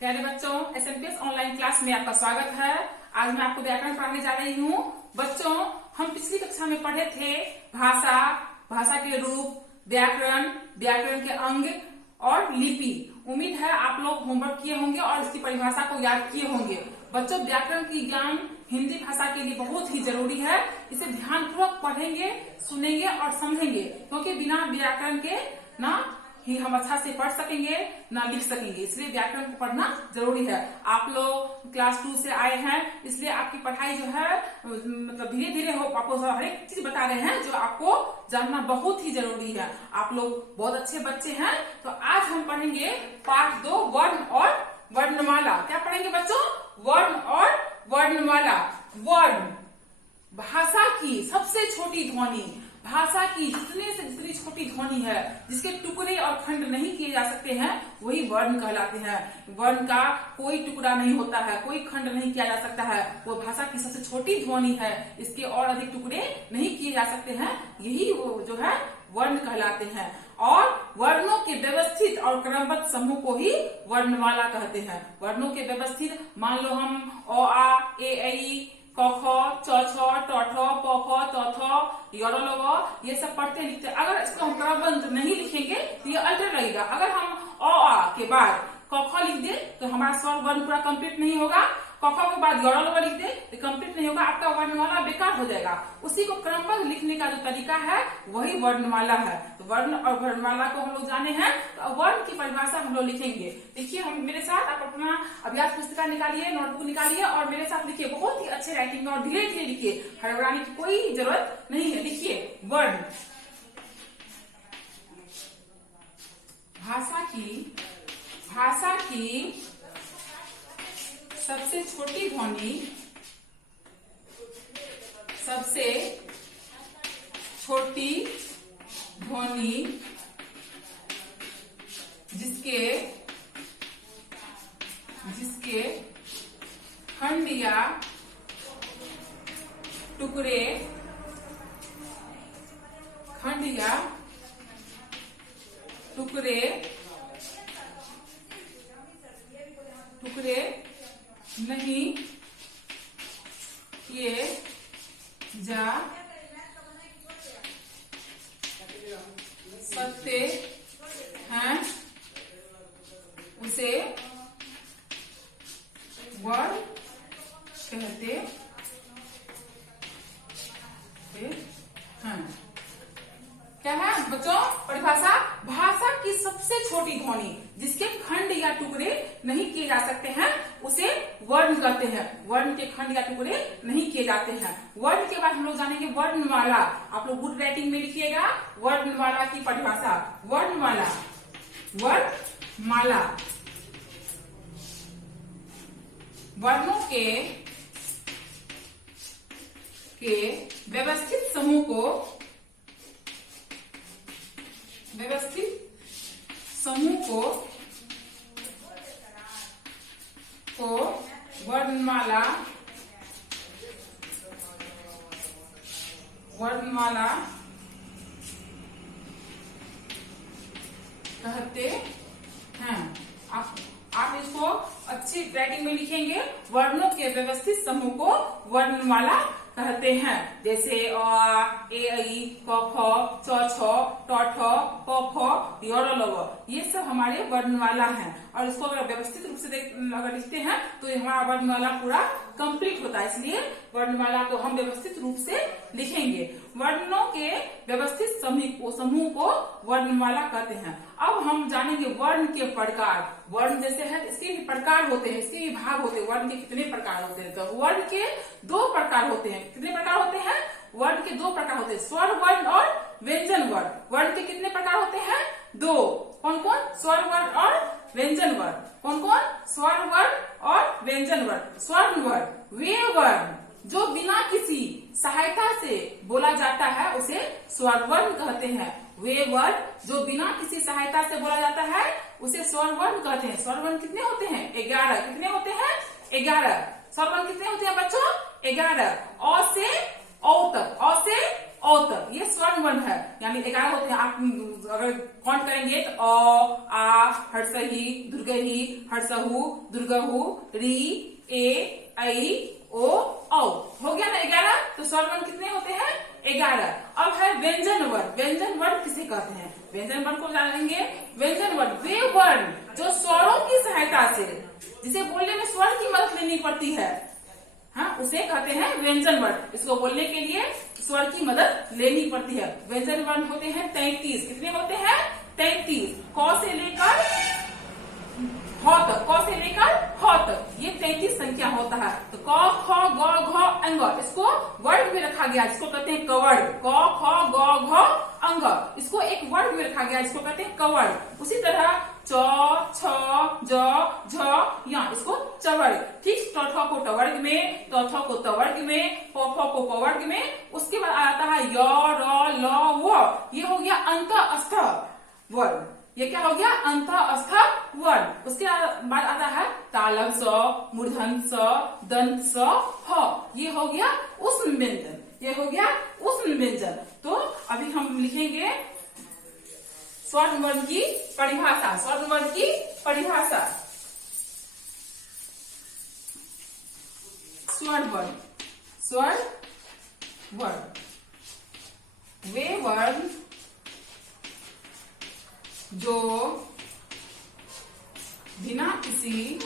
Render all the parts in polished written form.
प्यारे बच्चों, SMPS online class में आपका स्वागत है। आज मैं आपको व्याकरण पढ़ाने जा रही हूँ। बच्चों, हम पिछली कक्षा में पढ़े थे भाषा, भाषा के रूप, व्याकरण, व्याकरण के अंग और लिपि। उम्मीद है आप लोग होमवर्क किए होंगे और इसकी परिभाषा को याद किए होंगे। बच्चों, व्याकरण की ज्ञान हिंदी भाषा के लिए बहुत ही जरूरी है। इसे ध्यानपूर्वक पढ़ेंगे, सुनेंगे और समझेंगे, क्योंकि बिना व्याकरण के ना ही हम अच्छा से पढ़ सकेंगे ना लिख सकेंगे। इसलिए व्याकरण को पढ़ना जरूरी है। आप लोग क्लास 2 से आए हैं, इसलिए आपकी पढ़ाई जो है मतलब धीरे धीरे हो। आपको हर एक चीज बता रहे हैं जो आपको जानना बहुत ही जरूरी है। आप लोग बहुत अच्छे बच्चे हैं। तो आज हम पढ़ेंगे पाठ 2, वर्ण और वर्णमाला। क्या पढ़ेंगे बच्चों? वर्ण और वर्णमाला। वर्ण भाषा की सबसे छोटी ध्वनि, भाषा की जितने से जितनी छोटी ध्वनि है, जिसके टुकड़े और खंड नहीं किए जा सकते हैं, वही वर्ण कहलाते हैं। वर्ण का कोई टुकड़ा नहीं होता है, कोई खंड नहीं किया जा सकता है। वो भाषा की सबसे छोटी ध्वनि है, इसके और अधिक टुकड़े नहीं किए जा सकते हैं। यही वो जो है वर्ण कहलाते हैं। और वर्णों के व्यवस्थित और क्रमबद्ध समूह को ही वर्णमाला कहते हैं। वर्णों के व्यवस्थित, मान लो हम अ, आ, ए, ऐ, क, ख, च, छ, ट, ठ, प, फ, त, थ, य, र, ल, व, ये सब पढ़ते लिखते। अगर इसको हम क्रमबद्ध नहीं लिखेंगे तो ये अल्टर लगेगा। अगर हम अ, आ के बाद क, ख लिख दे तो हमारा स्वर वर्ण पूरा कंप्लीट नहीं होगा। क, ख के बाद य, र, ल, व लिख दे तो कंप्लीट नहीं होगा, आपका वर्णमाला बेकार हो जाएगा। उसी को क्रमबद्ध लिखने का जो तरीका है वही वर्णमाला है। तो वर्ण और वर्णमाला को हम लोग जाने हैं, तो वर्ण की परिभाषा हम लोग लिखेंगे। देखिए, हम मेरे साथ आप अपना अभ्यास पुस्तिका निकालिए, नोटबुक निकालिए और मेरे साथ लिखिए। बहुत ही अच्छे राइटिंग में और धीरे धीरे लिखिए, हड़बड़ाने की कोई जरूरत नहीं है। लिखिए, वर्ण भाषा की सबसे छोटी ध्वनि, सबसे छोटी ध्वनि जिसके खंड या टुकड़े नहीं किए जा सकते हैं, उसे वर्ण कहते हैं। क्या है बच्चों परिभाषा? भाषा की सबसे छोटी ध्वनि जिसके खंड या टुकड़े नहीं किए जा सकते हैं, उसे वर्ण कहते हैं। वर्ण के खंड या टुकड़े नहीं किए जाते हैं। वर्ण के बाद हम लोग जानेंगे वर्णमाला। आप लोग गुड राइटिंग में लिखिएगा वर्णमाला की परिभाषा। वर्णमाला वर्णों के व्यवस्थित समूह को वर्णमाला कहते हैं। आप इसको अच्छी राइटिंग में लिखेंगे। वर्णों के व्यवस्थित समूह को वर्णमाला कहते हैं। जैसे अ, ए, ऐ, क, ख, च, छ, ट, ठ, प, फ, य, र, ल, व, ये सब हमारे वर्णमाला हैं। और इसको अगर व्यवस्थित रूप से अगर लिखते हैं तो हमारा वर्णमाला पूरा कंप्लीट होता है। इसलिए वर्णमाला को हम व्यवस्थित रूप से लिखेंगे। वर्णों के व्यवस्थित समूह को वर्णमाला कहते हैं। अब हम जानेंगे वर्ण के प्रकार। वर्ण जैसे है, इसके भी प्रकार होते हैं, इसके भी भाग होते हैं। वर्ण के कितने प्रकार होते हैं? तो वर्ण के 2 प्रकार होते हैं। कितने प्रकार होते हैं? वर्ण के 2 प्रकार होते हैं, स्वर वर्ण और व्यंजन वर्ण। वर्ण के कितने प्रकार होते हैं? 2। कौन कौन? स्वर वर्ण और व्यंजन वर्ण। कौन कौन? स्वर वर्ण और व्यंजन वर्ण। स्वर्ण वर्ण वे वर्ण जो बिना किसी सहायता से बोला जाता है, उसे स्वर वर्ण कहते हैं। वे वर्ण जो बिना किसी सहायता से बोला जाता है, उसे स्वर वर्ण कहते हैं। स्वर वर्ण कितने होते हैं? 11। कितने होते हैं? 11। स्वर वर्ण कितने होते हैं बच्चों? 11। अ से औ तक, अ से औ तक ये स्वर्ण वर्ण है, यानी 11 होते हैं। आप अगर काउंट करेंगे तो अ, आ, हर्षही, दुर्गही, हर्षहु, दुर्गहु, री, ए, ऐ, ओ, औ। हो गया ना 11। तो स्वर्ण वर्ण कितने होते हैं? 11। अब है व्यंजन वर्ण। व्यंजन वर्ण किसे कहते हैं? व्यंजन वर्ण को जानेंगे। व्यंजन वर्ण वे वर्ण जो स्वरों की सहायता से, जिसे बोलने में स्वर की मदद लेनी पड़ती है, हाँ, उसे कहते हैं व्यंजन वर्ण। इसको बोलने के लिए स्वर की मदद लेनी पड़ती है। व्यंजन वर्ण होते हैं 33। कितने होते हैं? 33। क से लेकर ह तक, क से लेकर ह तक ये 33 संख्या होता है। तो क, ख, ग, घ, अंग, इसको वर्ग में रखा गया, जिसको कहते हैं कवर्ग। क, ख, ग, घ, अंग, इसको एक वर्ग में रखा गया, जिसको कहते हैं कवर्ग। उसी तरह च, छ, ज, झ, य, इसको चवर्ग। ठीक, ट, ठ को टवर्ग में, त, थ को तवर्ग में, प, फ को पवर्ग में। उसके बाद आता है य, र, ल, व, ये हो गया अंतःस्थ वर्ण। ये क्या हो गया? अंतःस्थ वर्ण। उसके बाद आता है तालव्य स, मूर्धन्य स, दंत स, ह, ये हो गया ऊष्म व्यंजन। ये हो गया ऊष्म व्यंजन। तो अभी हम लिखेंगे स्वर्ण वर्ण की परिभाषा। स्वर्ण वर्ण की परिभाषा। स्वर्ण वर्ण, स्वर्ण वर्ण वे वर्ण जो बिना किसी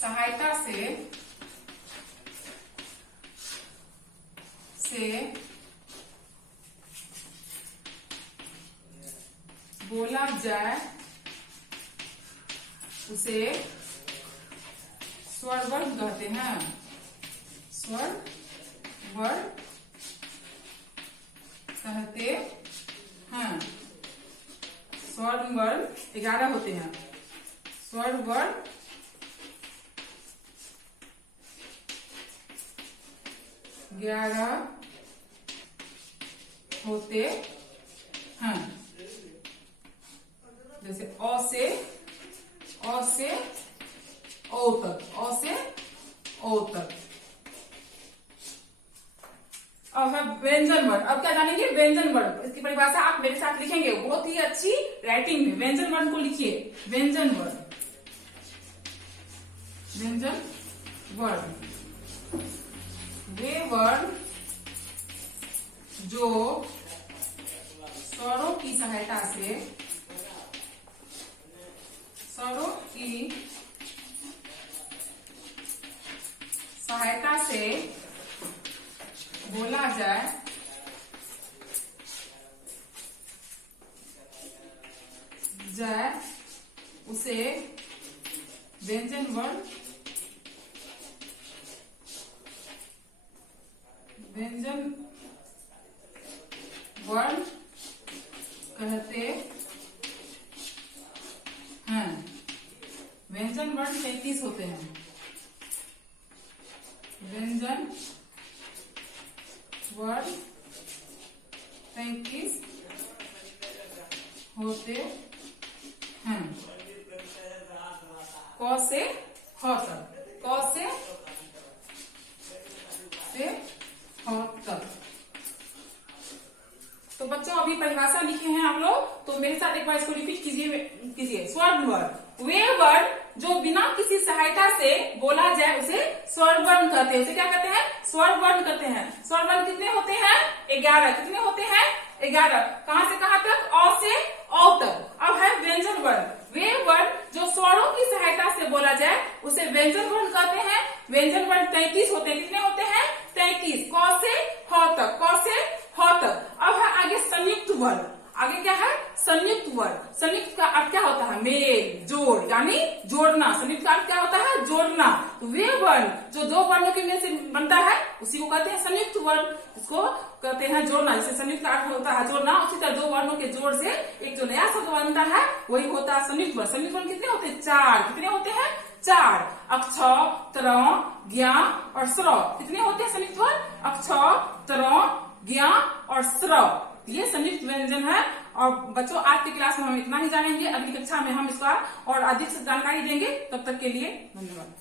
सहायता से बोला जाए उसे स्वर वर्ण कहते हैं। स्वर वर्ण कहते हैं। स्वर्ण वर्ण 11 होते हैं। स्वर्ण वर्ण 11 होते हैं। जैसे अ से ओ तक, अ से ओ तक। अब है व्यंजन वर्ण। अब क्या जानेंगे? व्यंजन वर्ण। इसकी परिभाषा आप मेरे साथ लिखेंगे, बहुत ही अच्छी राइटिंग में। व्यंजन वर्ण को लिखिए। व्यंजन वर्ण, व्यंजन वर्ण वे वर्ण जो स्वरों की सहायता से, स्वरों की सहायता से बोला जाए उसे व्यंजन वर्ण, व्यंजन वर्ण कहते हैं। व्यंजन वर्ण 33 होते हैं। व्यंजन वर्ण 33 होते हैं। क से ह तक, क से ह तक। तो बच्चों अभी परिभाषा लिखे हैं आप लोग, तो मेरे साथ एक बार इसको रिपीट कीजिए। स्वर्ण वर्ण वे वर्ण जो बिना किसी सहायता से बोला जाए उसे स्वर्ण वर्ण कहते हैं। उसे क्या कहते हैं? स्वर्ण वर्ण कहते हैं। स्वर्ण वर्ण कितने होते हैं? 11। कितने होते हैं? 11। कहां से कहां तक? अ से औ तक। अब है व्यंजन वर्ण वे वर्ण जो स्वरों की सहायता से बोला जाए उसे व्यंजन वर्ण कहते हैं। व्यंजन वर्ण 33 होते हैं। कितने होते हैं? 33। क से ह तक, क से ह तक। अब है आगे संयुक्त वर्ण। आगे क्या है? संयुक्त वर्ण। संयुक्त का अर्थ क्या होता है? मेल जोड़, यानी जोड़ना। संयुक्त का अर्थ क्या होता है? जोड़ना। तो वे वर्ण जो दो वर्णों के मेल से बनता है उसी को कहते हैं संयुक्त वर्ण। इसको कहते हैं जोड़ना। जैसे संयुक्त का अर्थ होता है जोड़ना, उसी तरह दो वर्णों के जोड़ से एक जो नया शब्द बनता है वही होता है संयुक्त वर्ण। संयुक्त वर्ण कितने होते हैं? 4। कितने होते हैं? 4। अक्ष, त्र, ज्ञ और स्र। कितने होते हैं संयुक्त वर्ण? अक्ष, त्र, ज्ञ और स्र। ये संयुक्त व्यंजन है। और बच्चों आज की क्लास में हम इतना ही जानेंगे। अगली कक्षा में हम इसका और अधिक से जानकारी देंगे। तब तक के लिए धन्यवाद।